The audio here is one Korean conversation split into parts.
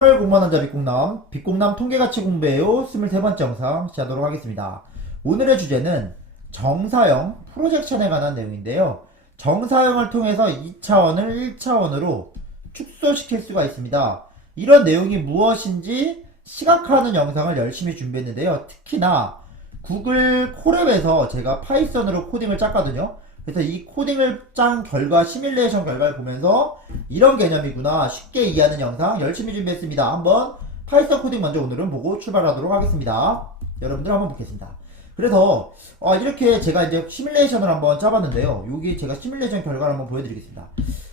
공무원 자 빅공남 통계가치 공부해요 23번째 영상 시작하도록 하겠습니다. 오늘의 주제는 정사형 프로젝션에 관한 내용인데요. 정사형을 통해서 2차원을 1차원으로 축소시킬 수가 있습니다. 이런 내용이 무엇인지 시각화하는 영상을 열심히 준비했는데요. 특히나 구글 콜앱에서 제가 파이썬으로 코딩을 짰거든요. 그래서 이 코딩을 짠 결과, 시뮬레이션 결과를 보면서 이런 개념이구나 쉽게 이해하는 영상 열심히 준비했습니다. 한번 파이썬 코딩 먼저 오늘은 보고 출발하도록 하겠습니다. 여러분들 한번 보겠습니다. 그래서 이렇게 제가 이제 시뮬레이션을 한번 짜봤는데요. 여기 제가 시뮬레이션 결과를 한번 보여드리겠습니다.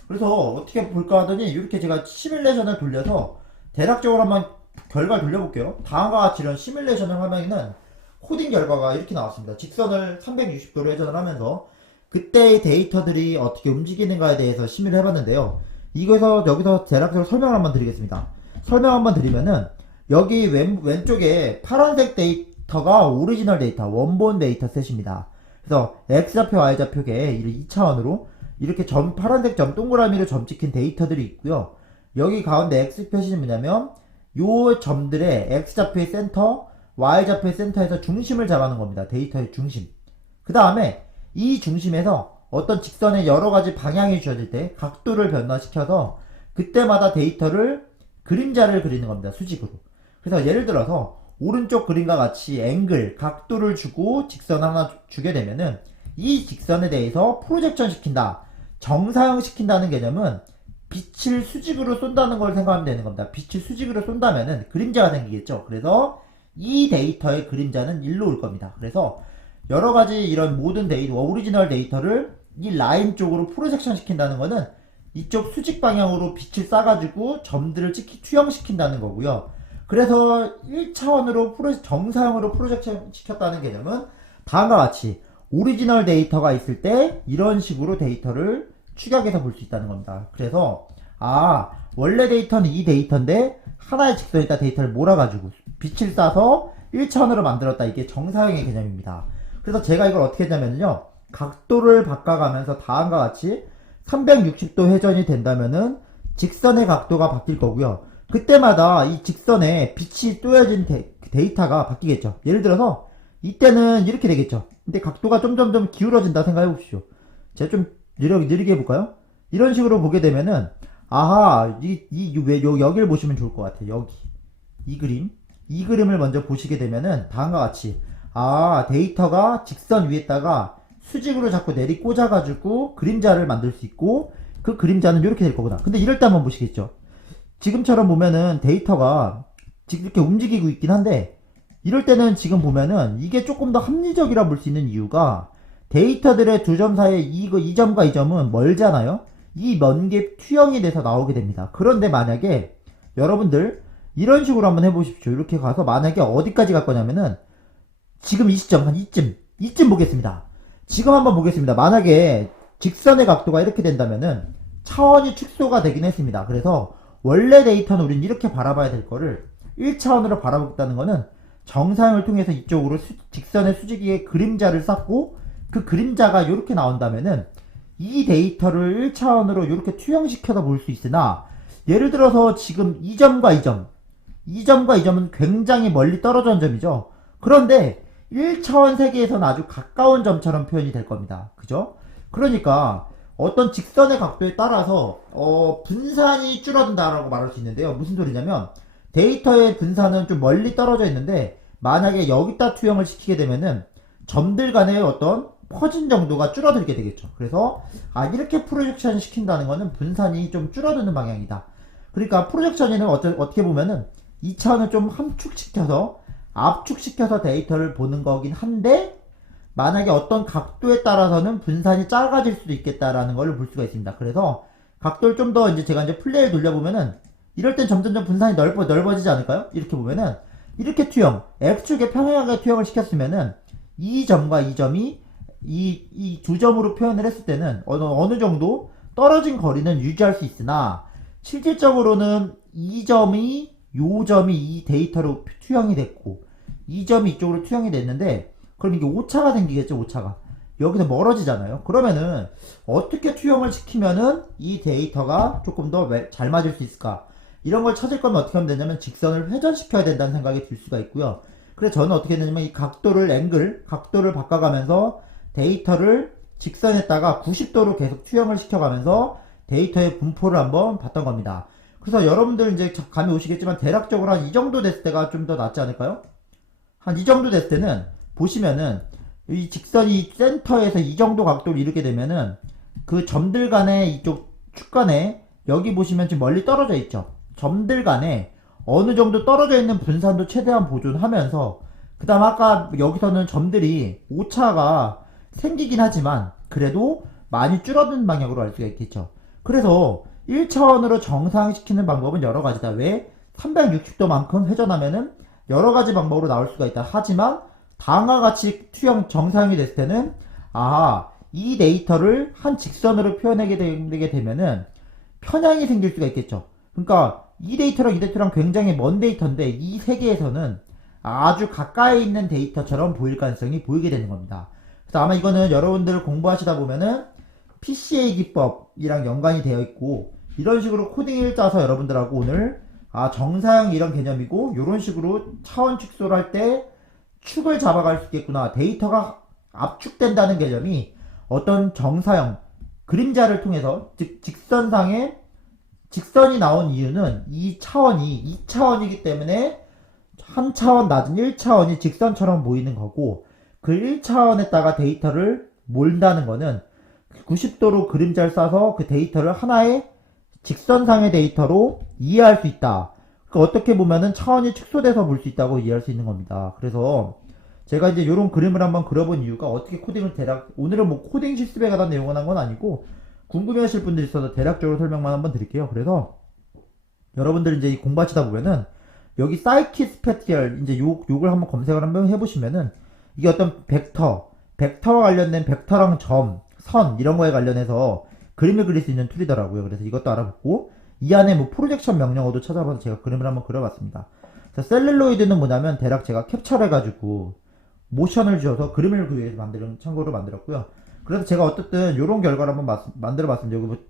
그래서 어떻게 볼까 하더니 이렇게 제가 시뮬레이션을 돌려서 대략적으로 한번 결과를 돌려볼게요. 다음과 같이 이런 시뮬레이션을 하면은 코딩 결과가 이렇게 나왔습니다. 직선을 360도로 회전을 하면서 그때의 데이터들이 어떻게 움직이는가에 대해서 심의를 해봤는데요. 여기서 대략적으로 설명을 한번 드리겠습니다. 설명 한번 드리면은, 여기 왼쪽에 파란색 데이터가 오리지널 데이터, 원본 데이터 셋입니다. 그래서 X좌표, Y좌표에 2차원으로 이렇게 파란색 점, 동그라미로 점 찍힌 데이터들이 있고요. 여기 가운데 X 표시는 뭐냐면, 요 점들의 X좌표의 센터, Y좌표의 센터에서 중심을 잡아놓은 겁니다. 데이터의 중심. 그 다음에 이 중심에서 어떤 직선의 여러가지 방향이 주어질 때 각도를 변화시켜서 그때마다 데이터를 그림자를 그리는 겁니다. 수직으로. 그래서 예를 들어서 오른쪽 그림과 같이 앵글, 각도를 주고 직선 하나 주게 되면은 이 직선에 대해서 프로젝션 시킨다. 정사형 시킨다는 개념은 빛을 수직으로 쏜다는 걸 생각하면 되는 겁니다. 빛을 수직으로 쏜다면은 그림자가 생기겠죠. 그래서 이 데이터의 그림자는 일로 올 겁니다. 그래서 여러가지 이런 모든 오리지널 데이터를 이 라인 쪽으로 프로젝션 시킨다는 거는 이쪽 수직 방향으로 빛을 쏴가지고 점들을 투영시킨다는 거고요. 그래서 1차원으로 정사형으로 프로젝션 시켰다는 개념은 다음과 같이 오리지널 데이터가 있을 때 이런 식으로 데이터를 축약해서 볼 수 있다는 겁니다. 그래서 원래 데이터는 이 데이터인데 하나의 직선에다 데이터를 몰아가지고 빛을 쏴서 1차원으로 만들었다. 이게 정사형의 개념입니다. 그래서 제가 이걸 어떻게 했냐면요. 각도를 바꿔가면서 다음과 같이 360도 회전이 된다면은 직선의 각도가 바뀔 거고요. 그때마다 이 직선에 빛이 쏘여진 데이터가 바뀌겠죠. 예를 들어서 이때는 이렇게 되겠죠. 근데 각도가 점점점 기울어진다 생각해 보십시오. 제가 좀 느리게 해볼까요? 이런 식으로 보게 되면은 여기를 보시면 좋을 것 같아요. 여기 이 그림을 먼저 보시게 되면은 다음과 같이 데이터가 직선 위에다가 수직으로 자꾸 내리 꽂아가지고 그림자를 만들 수 있고 그 그림자는 이렇게 될 거구나. 근데 이럴 때 한번 보시겠죠. 지금처럼 보면은 데이터가 지금 이렇게 움직이고 있긴 한데 이럴 때는 지금 보면은 이게 조금 더 합리적이라 볼 수 있는 이유가 데이터들의 두 점 사이에 이 점과 이 점은 멀잖아요. 이 먼 게 투영이 돼서 나오게 됩니다. 그런데 만약에 여러분들 이런 식으로 한번 해보십시오. 이렇게 가서 만약에 어디까지 갈 거냐면은 지금 이 시점 한 이쯤 보겠습니다. 지금 한번 보겠습니다. 만약에 직선의 각도가 이렇게 된다면은 차원이 축소가 되긴 했습니다. 그래서 원래 데이터는 우린 이렇게 바라봐야 될 거를 1차원으로 바라보겠다는 거는 정사형을 통해서 이쪽으로 직선의 수직위에 그림자를 쌓고 그 그림자가 이렇게 나온다면은 이 데이터를 1차원으로 이렇게 투영시켜서 볼 수 있으나 예를 들어서 지금 이 점과 이 점은 굉장히 멀리 떨어진 점이죠. 그런데 1차원 세계에서는 아주 가까운 점처럼 표현이 될 겁니다. 그죠? 그러니까 어떤 직선의 각도에 따라서 분산이 줄어든다라고 말할 수 있는데요. 무슨 소리냐면 데이터의 분산은 좀 멀리 떨어져 있는데 만약에 여기다 투영을 시키게 되면은 점들 간의 어떤 퍼진 정도가 줄어들게 되겠죠. 그래서 이렇게 프로젝션 시킨다는 거는 분산이 좀 줄어드는 방향이다. 그러니까 프로젝션에는 어떻게 보면은 2차원을 좀 함축시켜서 압축시켜서 데이터를 보는 거긴 한데 만약에 어떤 각도에 따라서는 분산이 작아질 수도 있겠다라는 걸 볼 수가 있습니다. 그래서 각도를 좀 더 제가 플레이를 돌려보면은 이럴 땐 점점점 분산이 넓어지지 않을까요? 이렇게 보면은 이렇게 X축에 평행하게 투영을 시켰으면은 이 점과 이 점이 이 두 점으로 표현을 했을 때는 어느 정도 떨어진 거리는 유지할 수 있으나 실질적으로는 이 점이 이 데이터로 투영이 됐고 이 점이 이쪽으로 투영이 됐는데 그럼 이게 오차가 생기겠죠. 오차가 여기서 멀어지잖아요. 그러면은 어떻게 투영을 시키면은 이 데이터가 조금 더 잘 맞을 수 있을까? 이런 걸 찾을 거면 어떻게 하면 되냐면 직선을 회전시켜야 된다는 생각이 들 수가 있고요. 그래서 저는 어떻게 했냐면 이 각도를 바꿔가면서 데이터를 직선에다가 90도로 계속 투영을 시켜가면서 데이터의 분포를 한번 봤던 겁니다. 그래서 여러분들 이제 감이 오시겠지만 대략적으로 한 이 정도 됐을 때가 좀 더 낫지 않을까요? 한 이 정도 됐을 때는 보시면은 이 직선이 센터에서 이 정도 각도를 이루게 되면은 그 점들 간의 이쪽 축 간에 여기 보시면 지금 멀리 떨어져 있죠. 점들 간에 어느 정도 떨어져 있는 분산도 최대한 보존하면서 그 다음 아까 여기서는 점들이 오차가 생기긴 하지만 그래도 많이 줄어든 방향으로 알 수가 있겠죠. 그래서 1차원으로 정상시키는 방법은 여러 가지다. 왜? 360도만큼 회전하면은 여러 가지 방법으로 나올 수가 있다. 하지만 다음과 같이 투영 정상이 됐을 때는 이 데이터를 한 직선으로 표현하게 되게 되면은 편향이 생길 수가 있겠죠. 그러니까 이 데이터랑 굉장히 먼 데이터인데 이 세계에서는 아주 가까이 있는 데이터처럼 보일 가능성이 보이게 되는 겁니다. 그래서 아마 이거는 여러분들 공부하시다 보면은 PCA 기법이랑 연관이 되어 있고 이런 식으로 코딩을 짜서 여러분들하고 오늘 정사형 이런 개념이고 이런 식으로 차원 축소를 할 때 축을 잡아갈 수 있겠구나. 데이터가 압축된다는 개념이 어떤 정사형 그림자를 통해서 즉 직선상에 직선이 나온 이유는 이 차원이 2차원이기 때문에 한 차원 낮은 1차원이 직선처럼 보이는 거고 그 1차원에다가 데이터를 몰다는 거는 90도로 그림자를 싸서 그 데이터를 하나의 직선상의 데이터로 이해할 수 있다. 그러니까 어떻게 보면은 차원이 축소돼서 볼 수 있다고 이해할 수 있는 겁니다. 그래서 제가 이제 이런 그림을 한번 그려본 이유가 어떻게 코딩을 오늘은 뭐 코딩 실습에 관한 내용을 한 건 아니고 궁금해 하실 분들이 있어서 대략적으로 설명만 한번 드릴게요. 그래서 여러분들 이제 공부하시다 보면은 여기 사이키스페티얼 이제 요걸 한번 검색을 한번 해보시면은 이게 어떤 벡터와 관련된 벡터랑 점, 선 이런 거에 관련해서 그림을 그릴 수 있는 툴이더라고요. 그래서 이것도 알아보고 이 안에 뭐 프로젝션 명령어도 찾아봐서 제가 그림을 한번 그려봤습니다. 셀룰로이드는 뭐냐면 대략 제가 캡처를 해가지고 모션을 주어서 그림을 그리기 위해서 참고로 만들었고요. 그래서 제가 어쨌든 이런 결과를 한번 만들어봤습니다. 여기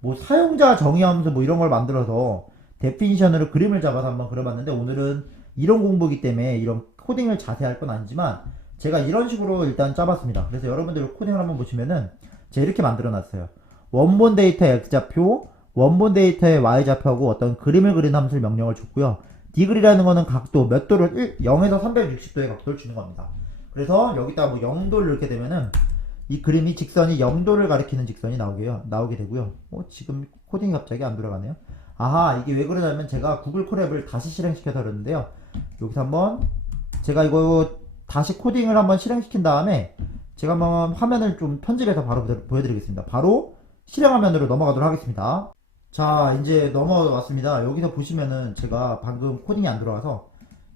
뭐 사용자 정의함수 뭐 이런 걸 만들어서 데피니션으로 그림을 잡아서 한번 그려봤는데 오늘은 이런 공부이기 때문에 이런 코딩을 자세히 할 건 아니지만 제가 이런 식으로 일단 짜봤습니다. 그래서 여러분들 코딩을 한번 보시면은 제가 이렇게 만들어놨어요. 원본 데이터의 x좌표, 원본 데이터의 y좌표하고 어떤 그림을 그리는 함수를 명령을 줬고요. 디그리라는 거는 각도, 몇 도를 0에서 360도의 각도를 주는 겁니다. 그래서 여기다가 뭐 0도를 넣게 되면은 이 그림이 직선이 0도를 가리키는 직선이 나오게 되고요. 지금 코딩이 갑자기 안 돌아가네요. 이게 왜 그러냐면 제가 구글 콜앱을 다시 실행시켜서 그러는데요. 여기서 한번 제가 이거 다시 코딩을 한번 실행시킨 다음에 제가 한번 화면을 좀 편집해서 바로 보여드리겠습니다. 바로 실행 화면으로 넘어가도록 하겠습니다. 자, 이제 넘어왔습니다. 여기서 보시면은 제가 방금 코딩이 안 들어와서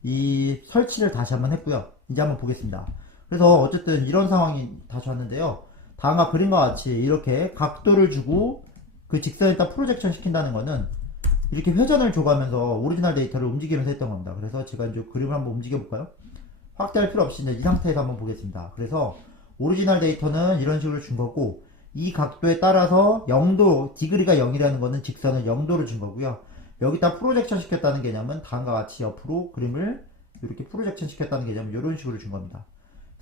이 설치를 다시 한번 했고요. 이제 한번 보겠습니다. 그래서 어쨌든 이런 상황이 다시 왔는데요. 다음과 그림과 같이 이렇게 각도를 주고 그 직선에다 프로젝션 시킨다는 거는 이렇게 회전을 줘가면서 오리지널 데이터를 움직이면서 했던 겁니다. 그래서 제가 이제 그림을 한번 움직여 볼까요? 확대할 필요 없이 이제 이 상태에서 한번 보겠습니다. 그래서 오리지널 데이터는 이런 식으로 준 거고 이 각도에 따라서 0도, 디그리가 0이라는 거는 직선을 0도로 준 거고요. 여기다 프로젝션 시켰다는 개념은 다음과 같이 옆으로 그림을 이렇게 프로젝션 시켰다는 개념은 이런 식으로 준 겁니다.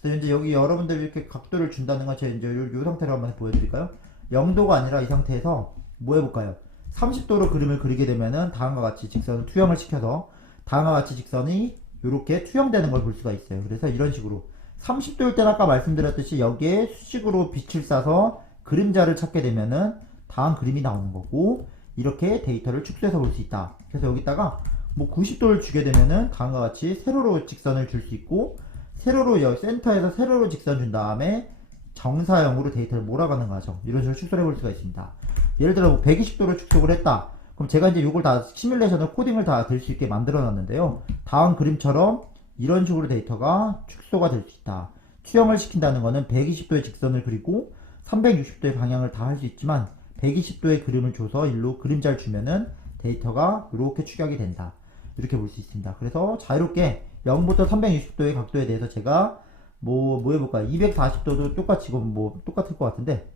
그래서 이제 여기 여러분들 이렇게 각도를 준다는 건 제가 이제 요 상태로 한번 보여드릴까요? 0도가 아니라 이 상태에서 뭐 해볼까요? 30도로 그림을 그리게 되면은 다음과 같이 직선을 투영을 시켜서 다음과 같이 직선이 이렇게 투영되는 걸 볼 수가 있어요. 그래서 이런 식으로 30도일 때는 아까 말씀드렸듯이 여기에 수직으로 빛을 쏴서 그림자를 찾게 되면은 다음 그림이 나오는 거고 이렇게 데이터를 축소해서 볼 수 있다. 그래서 여기다가 뭐 90도를 주게 되면은 다음과 같이 세로로 직선을 줄 수 있고 세로로 여기 센터에서 세로로 직선 준 다음에 정사형으로 데이터를 몰아가는 과정 이런 식으로 축소를 해볼 수가 있습니다. 예를 들어 뭐 120도로 축소를 했다. 그럼 제가 이제 이걸 다 시뮬레이션을 코딩을 다 될 수 있게 만들어 놨는데요. 다음 그림처럼 이런 식으로 데이터가 축소가 될 수 있다. 투영을 시킨다는 거는 120도의 직선을 그리고 360도의 방향을 다 할 수 있지만 120도의 그림을 줘서 일로 그림자를 주면은 데이터가 이렇게 축약이 된다. 이렇게 볼 수 있습니다. 그래서 자유롭게 0부터 360도의 각도에 대해서 제가 뭐 해볼까요? 240도도 똑같이 뭐 똑같을 것 같은데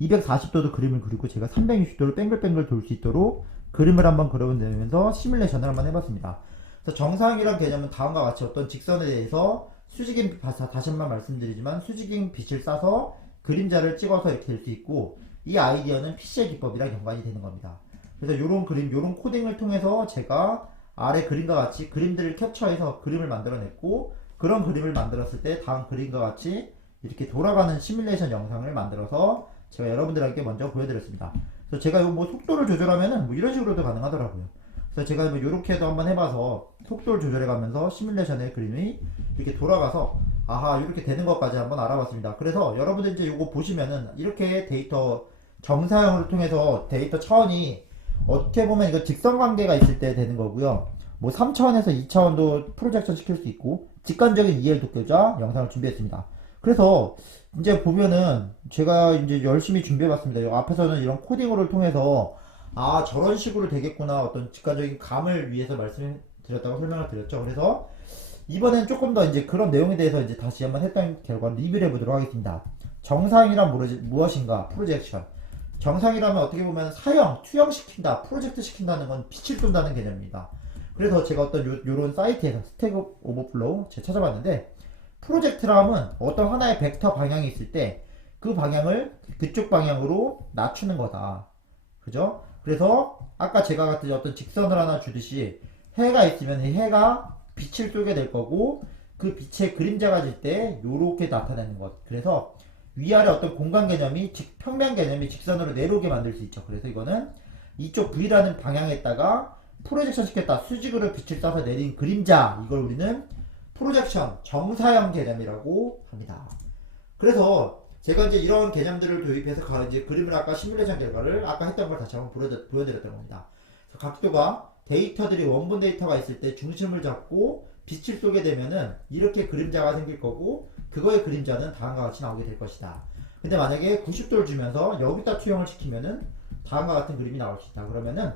240도도 그림을 그리고 제가 360도를 뱅글뱅글 돌 수 있도록 그림을 한번 그려보면서 시뮬레이션을 한번 해봤습니다. 그래서 정사형이란 개념은 다음과 같이 어떤 직선에 대해서 수직인, 다시 한번 말씀드리지만 수직인 빛을 쏴서 그림자를 찍어서 이렇게 될 수 있고, 이 아이디어는 PC의 기법이랑 연관이 되는 겁니다. 그래서 요런 그림, 요런 코딩을 통해서 제가 아래 그림과 같이 그림들을 캡처해서 그림을 만들어냈고, 그런 그림을 만들었을 때 다음 그림과 같이 이렇게 돌아가는 시뮬레이션 영상을 만들어서 제가 여러분들에게 먼저 보여드렸습니다. 그래서 제가 뭐 속도를 조절하면은 뭐 이런 식으로도 가능하더라고요. 그래서 제가 뭐 요렇게도 한번 해봐서 속도를 조절해가면서 시뮬레이션의 그림이 이렇게 돌아가서 아하 이렇게 되는 것까지 한번 알아봤습니다. 그래서 여러분들 이제 요거 보시면은 이렇게 데이터 정사형을 통해서 데이터 차원이 어떻게 보면 이거 직선 관계가 있을 때 되는 거고요. 뭐 3차원에서 2차원도 프로젝션 시킬 수 있고, 직관적인 이해를 돕고자 영상을 준비했습니다. 그래서 이제 보면은 제가 이제 열심히 준비해봤습니다. 앞에서는 이런 코딩을 통해서 아 저런 식으로 되겠구나, 어떤 직관적인 감을 위해서 말씀드렸다고 설명을 드렸죠. 그래서 이번엔 조금 더 이제 그런 내용에 대해서 이제 다시 한번 했던 결과 리뷰를 해보도록 하겠습니다. 정상이란 무엇인가? 프로젝션. 정상이라면 어떻게 보면 사형, 투영시킨다, 프로젝트 시킨다는 건 빛을 쏜다는 개념입니다. 그래서 제가 어떤 요런 사이트에서 스택 오버플로우 제가 찾아봤는데, 프로젝트라면 어떤 하나의 벡터 방향이 있을 때 그 방향을 그쪽 방향으로 낮추는 거다. 그죠? 그래서 아까 제가 같은 어떤 직선을 하나 주듯이 해가 있으면 이 해가 빛을 쏘게 될 거고, 그 빛의 그림자가 질 때 요렇게 나타내는 것. 그래서 위아래 어떤 공간 개념이 평면 개념이 직선으로 내려오게 만들 수 있죠. 그래서 이거는 이쪽 V라는 방향에다가 프로젝션 시켰다. 수직으로 빛을 쏴서 내린 그림자. 이걸 우리는 프로젝션, 정사형 개념이라고 합니다. 그래서 제가 이제 이런 개념들을 도입해서 이제 그림을 아까 시뮬레이션 결과를 아까 했던 걸 다시 한번 보여드렸던 겁니다. 각도가 데이터들이 원본 데이터가 있을 때 중심을 잡고 빛을 쏘게 되면은 이렇게 그림자가 생길 거고, 그거의 그림자는 다음과 같이 나오게 될 것이다. 근데 만약에 90도를 주면서 여기다 투영을 시키면은 다음과 같은 그림이 나올 수 있다. 그러면은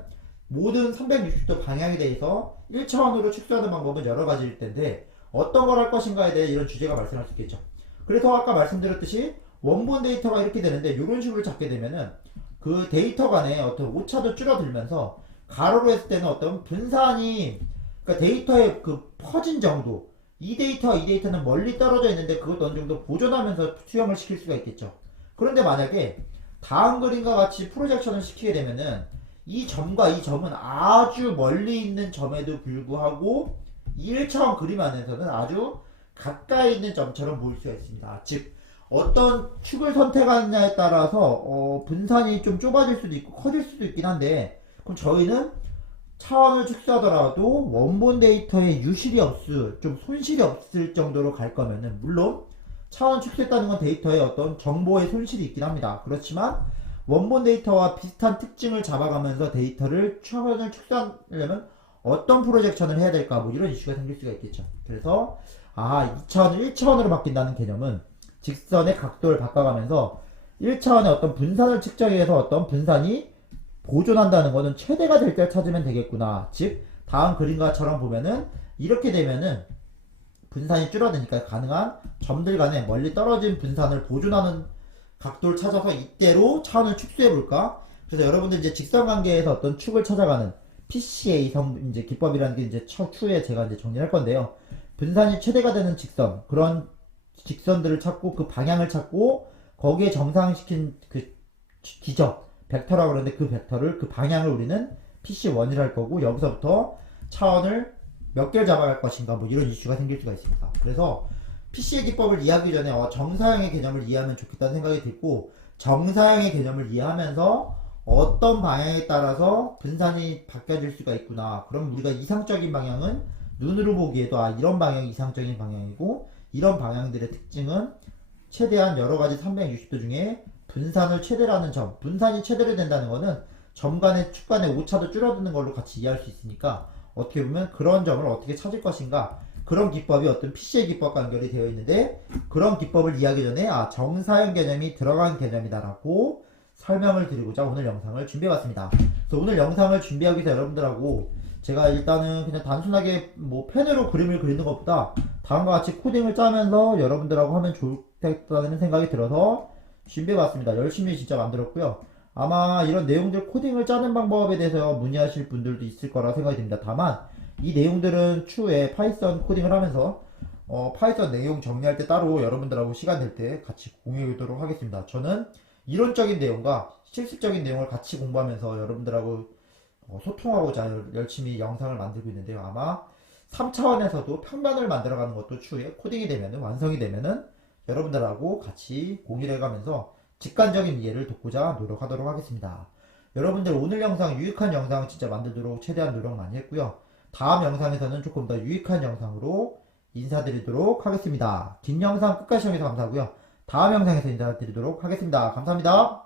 모든 360도 방향에 대해서 1차원으로 축소하는 방법은 여러 가지일 텐데 어떤 걸 할 것인가에 대해 이런 주제가 발생할 수 있겠죠. 그래서 아까 말씀드렸듯이 원본 데이터가 이렇게 되는데 이런 식으로 잡게 되면은 그 데이터 간에 어떤 오차도 줄어들면서 가로로 했을 때는 어떤 분산이, 그러니까 데이터의 그 퍼진 정도, 이 데이터와 이 데이터는 멀리 떨어져 있는데 그것도 어느 정도 보존하면서 수용을 시킬 수가 있겠죠. 그런데 만약에 다음 그림과 같이 프로젝션을 시키게 되면은 이 점과 이 점은 아주 멀리 있는 점에도 불구하고 1차원 그림 안에서는 아주 가까이 있는 점처럼 보일 수가 있습니다. 즉 어떤 축을 선택하느냐에 따라서 분산이 좀 좁아질 수도 있고 커질 수도 있긴 한데, 그럼 저희는 차원을 축소하더라도 원본 데이터에 유실이 좀 손실이 없을 정도로 갈 거면은, 물론 차원 축소했다는 건 데이터에 어떤 정보의 손실이 있긴 합니다. 그렇지만 원본 데이터와 비슷한 특징을 잡아가면서 데이터를 차원을 축소하려면 어떤 프로젝션을 해야 될까, 뭐 이런 이슈가 생길 수가 있겠죠. 그래서 2차원을 1차원으로 바뀐다는 개념은 직선의 각도를 바꿔가면서 1차원의 어떤 분산을 측정해서 어떤 분산이 보존한다는 것은 최대가 될 때 찾으면 되겠구나. 즉 다음 그림과처럼 보면은 이렇게 되면은 분산이 줄어드니까 가능한 점들 간에 멀리 떨어진 분산을 보존하는 각도를 찾아서 이때로 차원을 축소해 볼까. 그래서 여러분들 이제 직선 관계에서 어떤 축을 찾아가는 PCA 이제 기법이라는 게 이제 추후에 제가 이제 정리할 건데요. 분산이 최대가 되는 직선, 그런 직선들을 찾고 그 방향을 찾고 거기에 정상시킨 그 기적 벡터라고 그러는데, 그 벡터를, 그 방향을 우리는 PC1이라 할 거고, 여기서부터 차원을 몇 개를 잡아갈 것인가, 뭐 이런 이슈가 생길 수가 있습니다. 그래서 PC의 기법을 이해하기 전에 정사형의 개념을 이해하면 좋겠다는 생각이 들고, 정사형의 개념을 이해하면서 어떤 방향에 따라서 분산이 바뀌어질 수가 있구나. 그럼 우리가 이상적인 방향은 눈으로 보기에도 이런 방향이 이상적인 방향이고, 이런 방향들의 특징은 최대한 여러가지 360도 중에 분산을 최대라는 점, 분산이 최대로 된다는 거는 점 간의 축 간의 오차도 줄어드는 걸로 같이 이해할 수 있으니까, 어떻게 보면 그런 점을 어떻게 찾을 것인가, 그런 기법이 어떤 PC의 기법과 연결이 되어 있는데, 그런 기법을 이해하기 전에 정사형 개념이 들어간 개념이다라고 설명을 드리고자 오늘 영상을 준비해봤습니다. 그래서 오늘 영상을 준비하기 위해서 여러분들하고 제가 일단은 그냥 단순하게 뭐 펜으로 그림을 그리는 것보다 다음과 같이 코딩을 짜면서 여러분들하고 하면 좋겠다는 생각이 들어서 준비해봤습니다. 열심히 진짜 만들었고요. 아마 이런 내용들 코딩을 짜는 방법에 대해서 문의하실 분들도 있을 거라 생각이 듭니다. 다만 이 내용들은 추후에 파이썬 코딩을 하면서 파이썬 내용 정리할 때 따로 여러분들하고 시간 될 때 같이 공유하도록 하겠습니다. 저는 이론적인 내용과 실습적인 내용을 같이 공부하면서 여러분들하고 소통하고자 열심히 영상을 만들고 있는데요. 아마 3차원에서도 평면을 만들어가는 것도 추후에 코딩이 되면은, 완성이 되면은 여러분들하고 같이 공유를 해가면서 직관적인 이해를 돕고자 노력하도록 하겠습니다. 여러분들 오늘 영상 유익한 영상 진짜 만들도록 최대한 노력 많이 했고요. 다음 영상에서는 조금 더 유익한 영상으로 인사드리도록 하겠습니다. 긴 영상 끝까지 시청해주셔서 감사하고요. 다음 영상에서 인사드리도록 하겠습니다. 감사합니다.